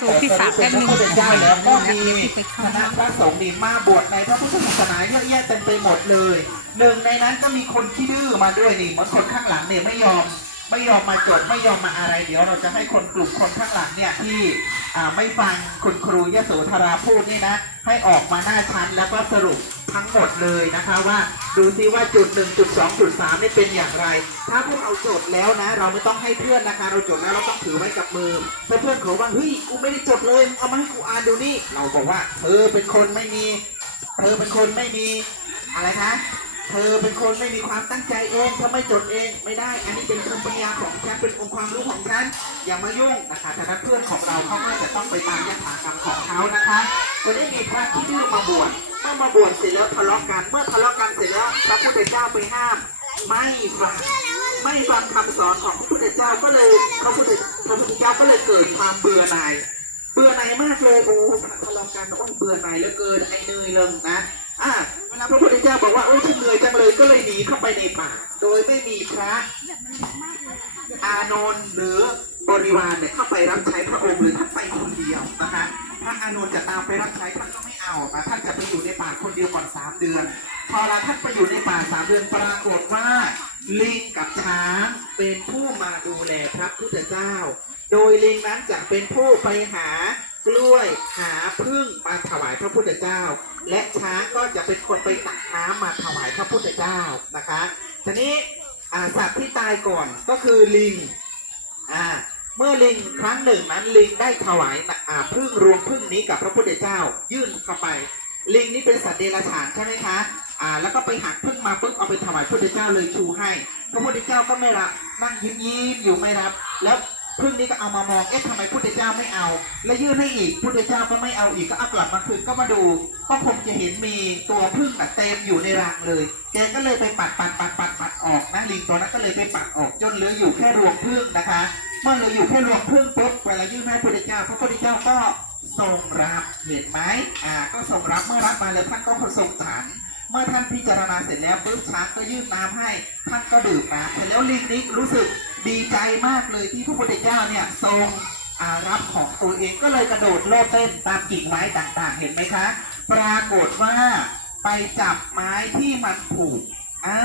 สูตรที่สามแป๊บนึงพระพุทธเจ้าแล้วก็มีคณะพระสงฆ์นี่มาบวชในพระพุทธศาสนาเยอะแยะเต็มไปหมดเลยหนึ่งในนั้นก็มีคนขี้ดื้อมาด้วยนี่เหมือนคนข้างหลังเนี่ยไม่ยอมไม่ยอมมาจดไม่ยอมมาอะไรเดี๋ยวเราจะให้คนกลุ่มคนข้างหลังเนี่ยที่ ไม่ฟังคุณครูยโสธราพูดนี่นะ ให้ออกมาหน้าชั้นแล้วก็สรุปทั้งหมดเลยนะคะว่าดูซิว่าจุดหนึ่งจุดสองจุดสามนี่เป็นอย่างไร ถ้าพวกเราจดแล้วนะ เราไม่ต้องให้เพื่อนนะคะ เราจดแล้วเราต้องถือไว้กับมือถ้าเพื่อนเขาว่าเฮ้ยกูไม่ได้จดเลยเอามาให้กูอ่านดูนี่เราบอกว่าเธอเป็นคนไม่มีเธอเป็นคนไม่มีอะไรนะ เธอเป็นคนไม่มีความตั้งใจเองถ้าไม่จดเองไม่ได้ อันนี้เป็นคำปัญญาของฉันเป็นองค์ความรู้ของฉันอย่ามายุ่งนะคะฉะนั้นเพื่อนของเราเขาก็จะต้องไปตามยถากรรมของเขานะคะวันนี้มีพระที่ดื้อมาบวชเมื่อมาบวชเสร็จแล้วทะเลาะกัน เมื่อทะเลาะกันเสร็จแล้วพระพุทธเจ้าไปห้าม ไม่ฟังไม่ฟังคำสอนของพระพุทธเจ้าก็เลยพระพุทธพระพุทธเจ้าก็เลยเกิดความเบื่อหน่ายเบื่อหน่ายมากเลยโอ้ทะเลาะกันโอ้เบื่อหน่ายเหลือเกินไอ้เนยเริงนะอะ วลาพระพุทธเจ้าบอกว่าโอ้ฉันเหนื่อยจังเลยก็เลยหนีเข้าไปในป่า โดยไม่มีพระอานนท์หรือบริวารเนี่ยเข้าไปรับใช้พระองค์หรือท่านไปคนเดียวนะคะพระอานนท์จะตามไปรับใช้ท่านก็ไม่เอานะท่านจะไปอยู่ในป่าคนเดียวก่อนสามเดือน พอเราท่านไปอยู่ในป่าสามเดือนปรากฏว่า ลิงกับช้างเป็นผู้มาดูแลพระพุทธเจ้า โดยลิงนั้นจะเป็นผู้ไปหา กล้วยหาพึ่งมาถวายพระพุทธเจ้า และช้างก็จะเป็นคนไปตักน้ำมาถวายพระพุทธเจ้านะคะทีนี้สัตว์ที่ตายก่อนก็คือลิงอ่าเมื่อลิงครั้งหนึ่งนั้นลิงได้ถวายอาพึ่งรวมพึ่งนี้กับพระพุทธเจ้า ยื่นเข้าไป ลิงนี่เป็นสัตว์เดรัจฉานใช่ไหมคะอ่าแล้วก็ไปหักพึ่งมาปึ๊บเอาไปถวายพระพุทธเจ้าเลยชูให้ พระพุทธเจ้าก็ไม่รับนั่งยิ้มยิ้มอยู่ไม่รับ แล้ว พึ่งนี้ก็เอามามอง เอ๊ะทำไมพุทธเจ้าไม่เอา แล้วยื่นให้อีก พุทธเจ้าก็ไม่เอาอีก ก็เอากลับมาคืนก็มาดู ก็คงจะเห็นมีตัวพึ่งแบบเต็มอยู่ในรังเลยแกก็เลยไปปัดปัดปัดปัดปัดออกนะลิงตัวนั้นก็เลยไปปัดออกจนเหลืออยู่แค่รวงพึ่งนะคะ เมื่อเหลืออยู่แค่รวงพึ่งปุ๊บเวลายื่นให้พุทธเจ้าพระพุทธเจ้าก็ทรงรับ เห็นไหมอ่า ก็ทรงรับ เมื่อรับมาแล้วท่านก็ทรงฉันเมื่อท่านพิจารณาเสร็จแล้วปุ๊บช้างก็ยื่นน้ำให้ ท่านก็ดื่มน้ำเสร็จแล้วลิงนี้รู้สึก ดีใจมากเลยที่พระพุทธเจ้าเนี่ยทรงอารับของตัวเองก็เลยกระโดดโลดเต้นตามกิ่งไม้ต่างๆ เห็นไหมคะ ปรากฏว่าไปจับไม้ที่มันผูกอ่า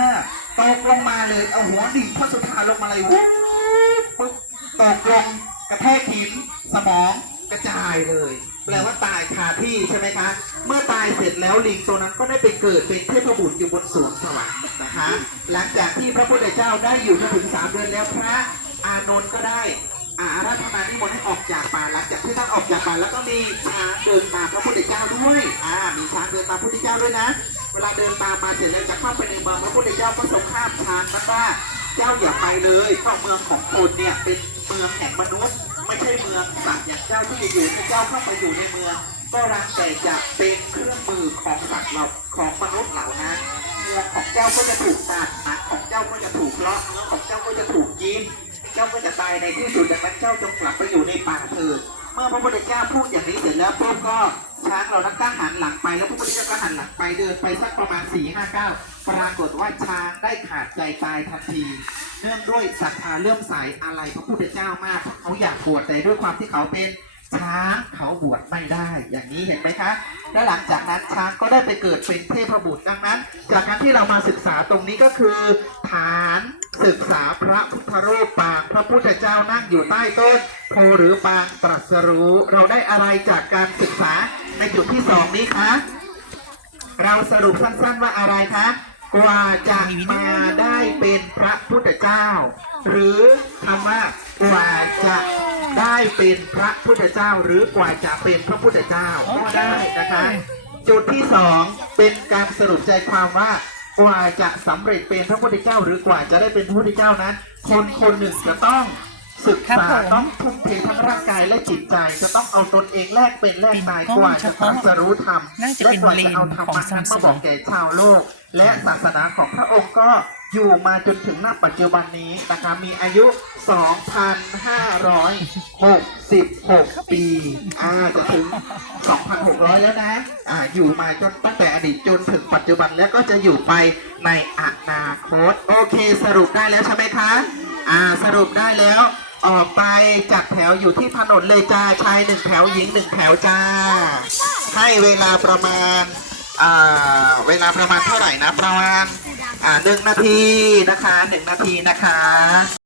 ตกลงมาเลยเอาหัวดิ่งพระสุธาลงมาเลยวุ้บปุ๊บตกลงกระแทกหินสมองกระจายเลย แปลว่าตายคาที่ใช่ไหมคะ เมื่อตายเสร็จแล้วลิงตัวนั้นก็ได้ไปเกิดเป็นเทพบุตรอยู่บนสวงสวรรค์ นะคะ หลังจากที่พระพุทธเจ้าได้อยู่จนถึงสามเดือนแล้วพระอานนท์ก็ได้อาราธนานิมนต์ให้ออกจากป่าหลังจากที่ท่านออกจากป่าแล้วก็มีช้างเดินตามพระพุทธเจ้าด้วยอ่ามีช้างเดินตามพระพุทธเจ้าด้วยนะ เวลาเดินตามมาเสร็จแล้วจะเข้าไปในเมืองพระพุทธเจ้าก็ทรงห้ามช้างนั้นว่าเจ้าอย่าไปเลยเพราะเมืองของคนเนี่ยเป็นเมืองแห่งมนุษย์ ไม่ใช่เมืองสัตว์อย่างเจ้าที่อยู่ที่เจ้าเข้าไปอยู่ในเมือง ก็รังแต่จะเป็นเครื่องมือของสัตว์เราของมนุษย์เหล่านั้น เมืองของเจ้าก็จะถูกตัดหนังของเจ้าก็จะถูกเลาะเนื้อของเจ้าก็จะถูกกินเจ้าก็จะตายในที่สุดดังนั้นเจ้าจงกลับไปอยู่ในป่าเถิดเมื่อพระพุทธเจ้าพูดอย่างนี้เสร็จแล้วปุ๊บก็ช้างเรานั้นก็หันหลังไปแล้วพระพุทธเจ้าก็หันหลังไปเดินไปสักประมาณ4ี่ห้าเก้าปรากฏว่าช้างได้ขาดใจตายทันที เนื่องด้วยศรัทธาเลื่อมใสอะไรพระพุทธเจ้ามากเขาอยากบวชแต่ด้วยความที่เขาเป็น ช้างเขาบวชไม่ได้อย่างนี้เห็นไหมคะ และหลังจากนั้นช้างก็ได้ไปเกิดเป็นเทพบุตรดังนั้น จากการที่เรามาศึกษาตรงนี้ก็คือ ฐานศึกษาพระพุทธรูปปาง พระพุทธเจ้านั่งอยู่ใต้ต้นโพหรือปางตรัสรู้ เราได้อะไรจากการศึกษาในจุดที่สองนี้คะเราสรุปสั้นๆว่าอะไรคะกว่าจะมาได้เป็นพระพุทธเจ้า หรือคำว่ากว่าจะ ได้เป็นพระพุทธเจ้าหรือกว่าจะเป็นพระพุทธเจ้าก็ได้นะคะ จุดที่สองเป็นการสรุปใจความว่ากว่าจะสำเร็จเป็นพระพุทธเจ้า หรือกว่าจะได้เป็นพระพุทธเจ้านั้น คนคนหนึ่งจะต้องศึกครับษาผมต้องทุ่มเททั้งร่างกายและจิตใจ จะต้องเอาตนเองแลกเป็นแลกตายกว่าจะตรัสรู้ธรรมน่าจะและเป็นกว่าเลจะนเอาธรรของมะซันั้มนซุมาบอกงแก่ชาวโลก และศาสนาของพระองค์ก็ อยู่มาจนถึงณปัจจุบันนี้นะคะมีอายุ 2,566 ปีอ่าจะถึง 2,600 แล้วนะอ่าอยู่มาจนตั้งแต่อดีตจนถึงปัจจุบันแล้วก็จะอยู่ไปในอนาคต โอเคสรุปได้แล้วใช่ไหมคะอ่าสรุปได้แล้วออกไปจากแถวอยู่ที่ถนนเลยจ้าชายหนึ่งแถวหญิงหนึ่งแถวจ้า ให้เวลาประมาณอ่าเวลาประมาณเท่าไหร่นะประมาณ อ่าหนึ่งนาทีนะคะหนึ่งนาทีนะคะ